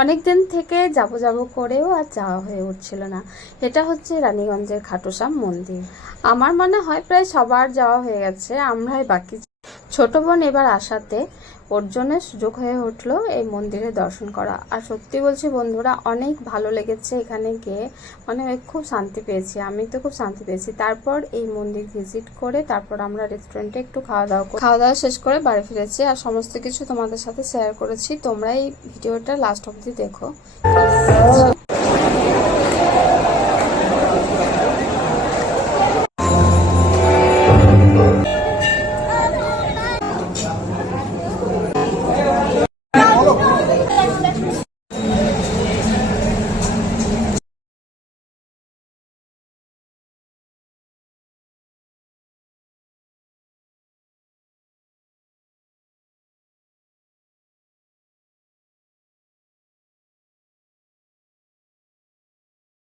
অনেক দিন থেকে যাব যাব করেও আর যাওয়া হয়ে উঠছিল না। এটা হচ্ছে রানীগঞ্জের খাটুশ্যাম মন্দির। আমার মনে হয় প্রায় সবার যাওয়া হয়ে গেছে, আমরাই বাকি। ছোট বোন এবার আসাতে ওর জন্য সুযোগ হয়ে উঠলো এই মন্দিরে দর্শন করা। আর সত্যি বলছি বন্ধুরা, অনেক ভালো লেগেছে এখানে গিয়ে, মানে খুব শান্তি পেয়েছি, আমি তো খুব শান্তি পেয়েছি। তারপর এই মন্দির ভিজিট করে তারপর আমরা রেস্টুরেন্টে একটু খাওয়া দাওয়া শেষ করে বাড়ি ফিরেছি। আর সমস্ত কিছু তোমাদের সাথে শেয়ার করেছি, তোমরা এই ভিডিওটা লাস্ট অবধি দেখো।